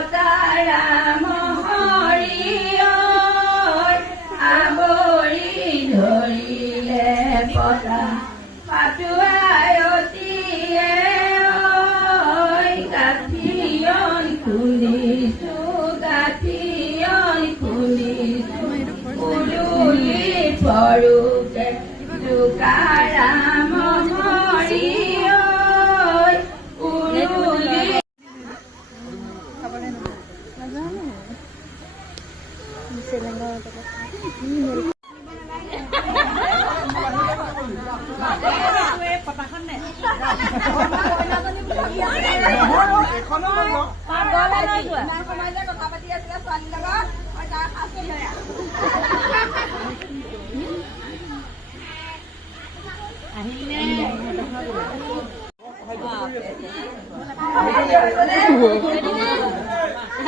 পতাৰাম হৰি আৱৰি ধৰিলে পতা পাতুৱাই অতিয়ে গাঠিয়ন খুন্দিছো গাঠিয়ন খুন্দিছো উলুলি পৰোকে তুকাৰাম হৰি উলুলি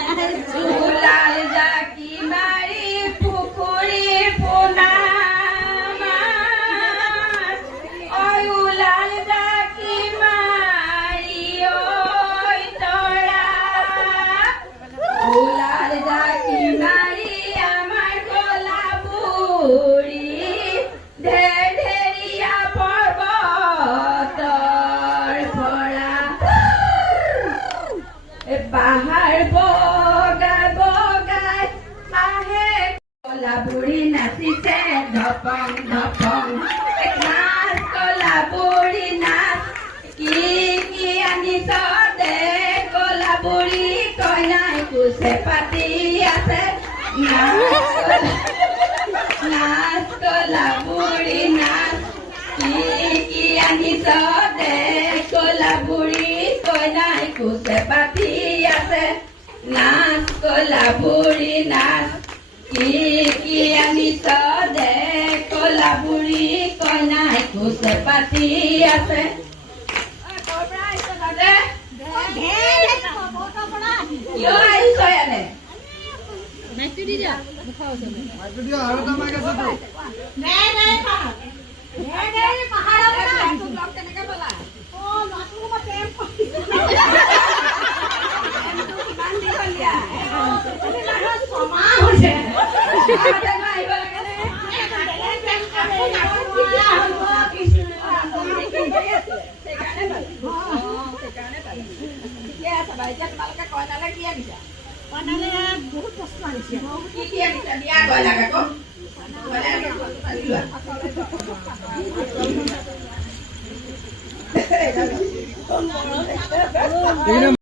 ওলাল জাকি মাৰি পুখুৰী পোনা ওলাল জাকি মাৰি তৰা ওলাল জাকি মাৰি আমাৰ কলা বুঢ়ী ঢেৰঢেৰীয়া পৰ্বতৰ পৰা পাহাৰ বগাই বগাই আহে কলা বুঢ়ী নাচিছে ধপং ধপং নাচ কলা বুঢ়ী নাচ কি আনিছ দে কলা বুঢ়ী কইনাই কোচে পাতি আছে নাচ কলা বুঢ়ী নাচ কি আনিছ দে কলা বুঢ়ী কইনাই কোচে পাতি আছে নাচ কলা বুঢ়ী নাচ কি আনিছ দে কলা বুঢ়ী কইনাই কোচে পাতি আছে কিয় আহিছ ইয়ালে বহুত বস্তু আনিছে কি আনিছা দিয়া কইনাক আকৌ